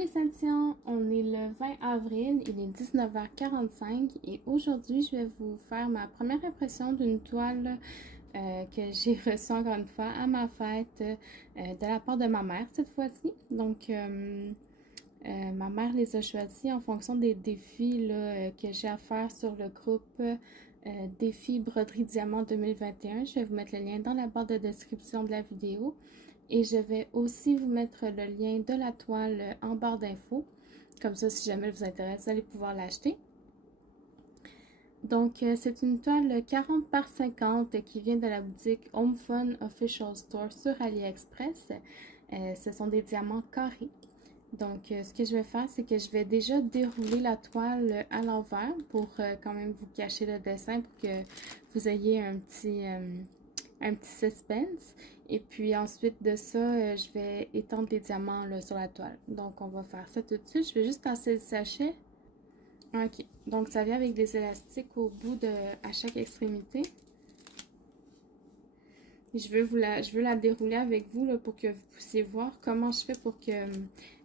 les Saint-Tiens, on est le 20 avril, il est 19h45 et aujourd'hui je vais vous faire ma première impression d'une toile que j'ai reçue encore une fois à ma fête de la part de ma mère cette fois-ci. Donc ma mère les a choisis en fonction des défis là, que j'ai à faire sur le groupe Défi Broderie Diamant 2021. Je vais vous mettre le lien dans la barre de description de la vidéo. Et je vais aussi vous mettre le lien de la toile en barre d'infos. Comme ça, si jamais elle vous intéresse, vous allez pouvoir l'acheter. Donc, c'est une toile 40 par 50 qui vient de la boutique Home Fun Official Store sur AliExpress. Ce sont des diamants carrés. Donc, ce que je vais faire, c'est que je vais déjà dérouler la toile à l'envers pour quand même vous cacher le dessin pour que vous ayez un petit suspense. Et puis ensuite de ça, je vais étendre les diamants là, sur la toile. Donc on va faire ça tout de suite. Je vais juste tasser le sachet. Ok, donc ça vient avec des élastiques au bout à chaque extrémité. Et je veux la dérouler avec vous là, pour que vous puissiez voir comment je fais pour que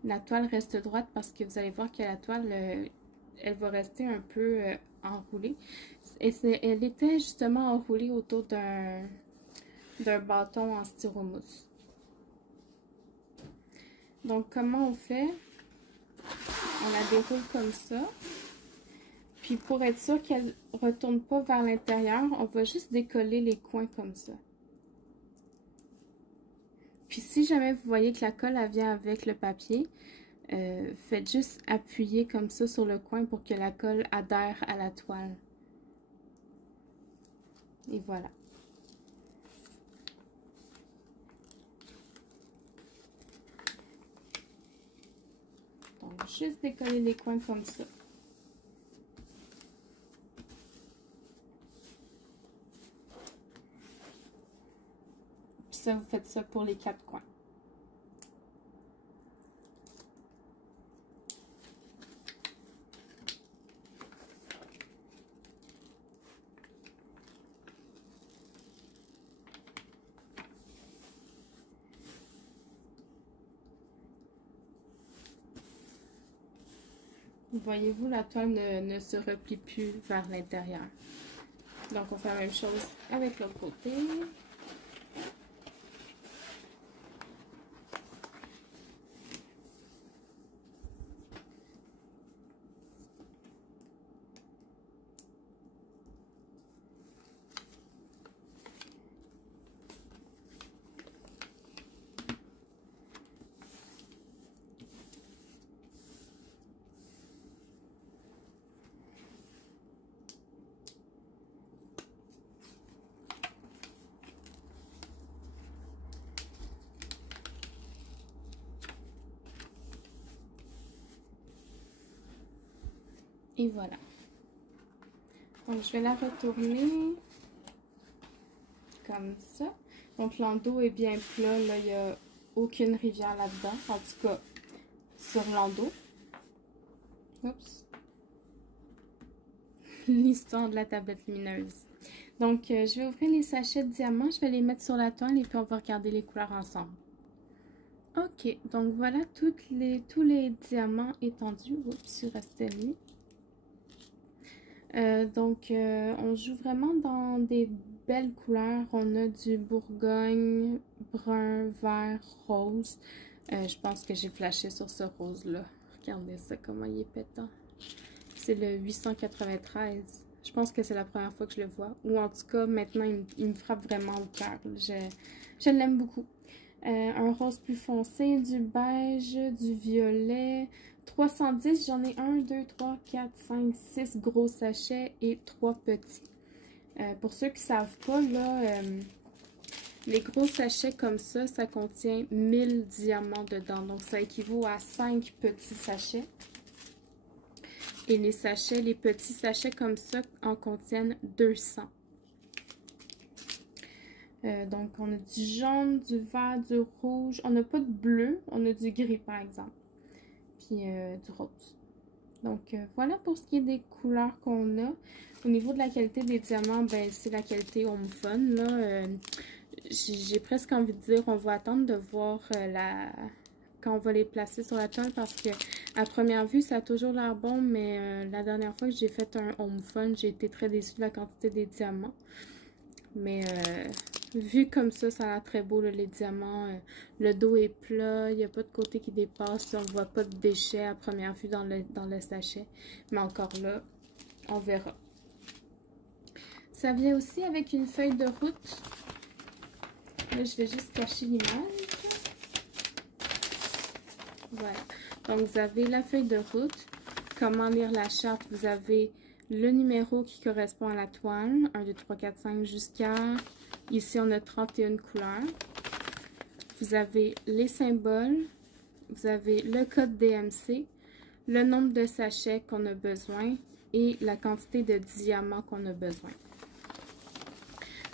la toile reste droite, parce que vous allez voir que la toile, elle va rester un peu enroulée. Et elle était justement enroulée autour d'un bâton en styromousse. Donc comment on fait? On la déroule comme ça. Puis pour être sûr qu'elle ne retourne pas vers l'intérieur, on va juste décoller les coins comme ça. Puis si jamais vous voyez que la colle elle vient avec le papier, faites juste appuyer comme ça sur le coin pour que la colle adhère à la toile. Et voilà. Donc, juste décoller les coins comme ça. Puis ça, vous faites ça pour les 4 coins. Voyez-vous, la toile ne se replie plus vers l'intérieur. Donc, on fait la même chose avec l'autre côté. Et voilà. Donc, je vais la retourner comme ça. Donc, l'endos est bien plat. Là, il n'y a aucune rivière là-dedans. En tout cas, sur l'endos. Oups. L'histoire de la tablette lumineuse. Donc, je vais ouvrir les sachets de diamants. Je vais les mettre sur la toile et puis on va regarder les couleurs ensemble. Ok, donc voilà tous les diamants étendus. Oups, il restait lui. On joue vraiment dans des belles couleurs. On a du bourgogne, brun, vert, rose. Je pense que j'ai flashé sur ce rose-là. Regardez ça, comment il est pétant. C'est le 893. Je pense que c'est la première fois que je le vois. Ou en tout cas, maintenant, il me frappe vraiment au cœur. Je l'aime beaucoup. Un rose plus foncé, du beige, du violet. 310, j'en ai 1, 2, 3, 4, 5, 6 gros sachets et 3 petits. Pour ceux qui ne savent pas, là, les gros sachets comme ça, ça contient 1000 diamants dedans. Donc, ça équivaut à 5 petits sachets. Et les petits sachets comme ça en contiennent 200. Donc, on a du jaune, du vert, du rouge. On n'a pas de bleu, on a du gris par exemple. Puis du rose. Donc, voilà pour ce qui est des couleurs qu'on a. Au niveau de la qualité des diamants, ben c'est la qualité Home Fun. Là, j'ai presque envie de dire, on va attendre de voir quand on va les placer sur la toile parce que à première vue, ça a toujours l'air bon, mais la dernière fois que j'ai fait un home fun, j'ai été très déçue de la quantité des diamants. Mais vu comme ça a l'air très beau, là, les diamants. Le dos est plat, il n'y a pas de côté qui dépasse, on ne voit pas de déchets à première vue dans le sachet. Mais encore là, on verra. Ça vient aussi avec une feuille de route. Là, je vais juste cacher l'image. Voilà. Donc, vous avez la feuille de route. Comment lire la charte? Vous avez le numéro qui correspond à la toile. 1, 2, 3, 4, 5 jusqu'à... Ici, on a 31 couleurs. Vous avez les symboles. Vous avez le code DMC. Le nombre de sachets qu'on a besoin. Et la quantité de diamants qu'on a besoin.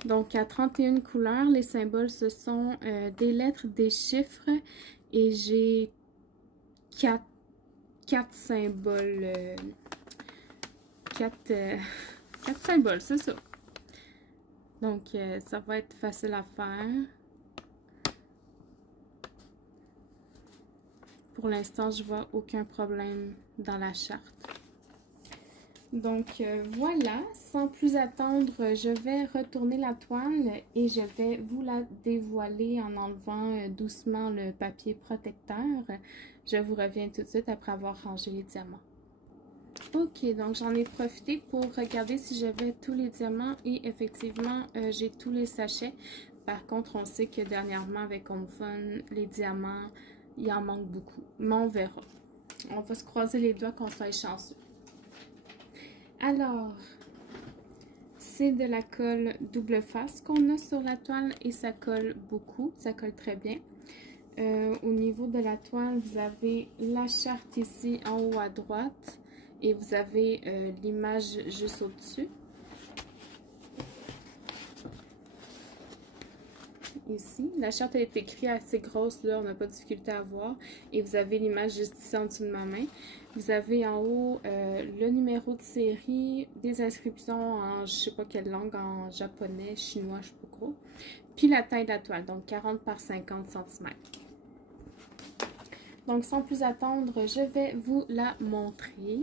Donc, à 31 couleurs, les symboles, ce sont des lettres, des chiffres. Et j'ai 4 symboles. 4 symboles, c'est ça. Donc, ça va être facile à faire. Pour l'instant, je vois aucun problème dans la charte. Donc, voilà. Sans plus attendre, je vais retourner la toile et je vais vous la dévoiler en enlevant doucement le papier protecteur. Je vous reviens tout de suite après avoir rangé les diamants. Ok, donc j'en ai profité pour regarder si j'avais tous les diamants et effectivement, j'ai tous les sachets. Par contre, on sait que dernièrement, avec Home Fun, les diamants, il en manque beaucoup. Mais on verra. On va se croiser les doigts qu'on soit chanceux. Alors, c'est de la colle double face qu'on a sur la toile et ça colle beaucoup, ça colle très bien. Au niveau de la toile, vous avez la charte ici en haut à droite. Et vous avez l'image juste au-dessus. Ici. La charte est écrite assez grosse, là, on n'a pas de difficulté à voir. Et vous avez l'image juste ici en dessous de ma main. Vous avez en haut le numéro de série, des inscriptions en je sais pas quelle langue, en japonais, chinois, je sais pas quoi. Puis la taille de la toile, donc 40 par 50 cm. Donc sans plus attendre, je vais vous la montrer.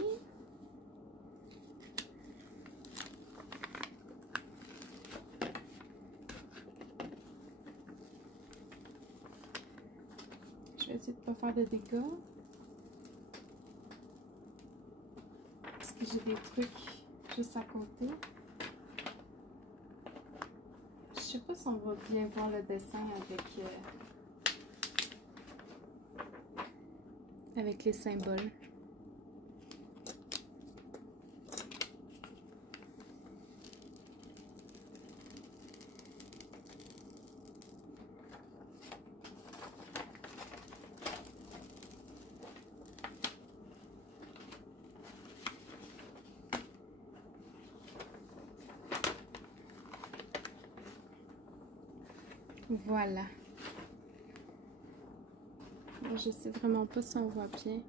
Je vais essayer de ne pas faire de dégâts. Parce que j'ai des trucs juste à côté. Je sais pas si on va bien voir le dessin avec les symboles. Voilà. Je sais vraiment pas si on voit bien.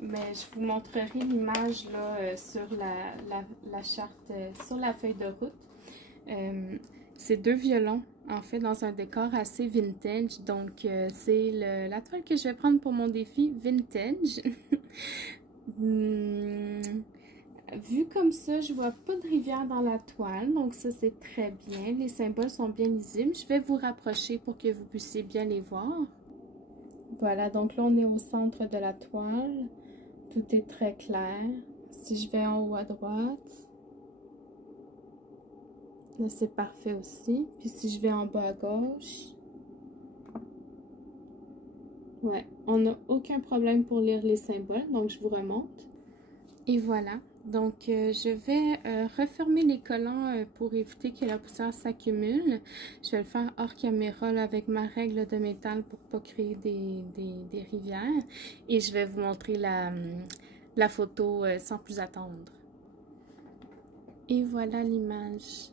Mais je vous montrerai l'image là sur la charte, sur la feuille de route. C'est 2 violons, en fait, dans un décor assez vintage. Donc, c'est la toile que je vais prendre pour mon défi vintage. Vu comme ça, je vois pas de rivière dans la toile, donc ça c'est très bien. Les symboles sont bien lisibles. Je vais vous rapprocher pour que vous puissiez bien les voir. Voilà, donc là on est au centre de la toile. Tout est très clair. Si je vais en haut à droite, là c'est parfait aussi. Puis si je vais en bas à gauche, ouais, on n'a aucun problème pour lire les symboles, donc je vous remonte. Et voilà. Donc, je vais refermer les collants pour éviter que la poussière s'accumule. Je vais le faire hors caméra là, avec ma règle de métal pour ne pas créer des rivières. Et je vais vous montrer la photo sans plus attendre. Et voilà l'image.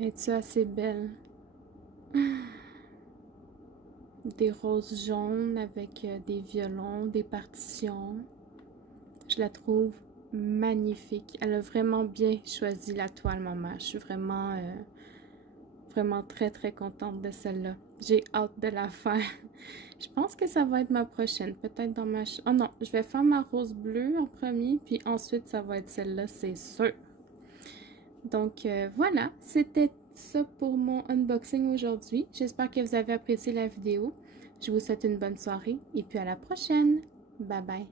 Es-tu assez belle? Des roses jaunes avec des violons, des partitions. Je la trouve magnifique. Elle a vraiment bien choisi la toile, ma mère. Je suis vraiment, vraiment très, très contente de celle-là. J'ai hâte de la faire. Je pense que ça va être ma prochaine. Peut-être dans ma... Oh non, je vais faire ma rose bleue en premier, puis ensuite ça va être celle-là, c'est sûr. Donc voilà, c'était ça pour mon unboxing aujourd'hui. J'espère que vous avez apprécié la vidéo. Je vous souhaite une bonne soirée et puis à la prochaine. Bye bye.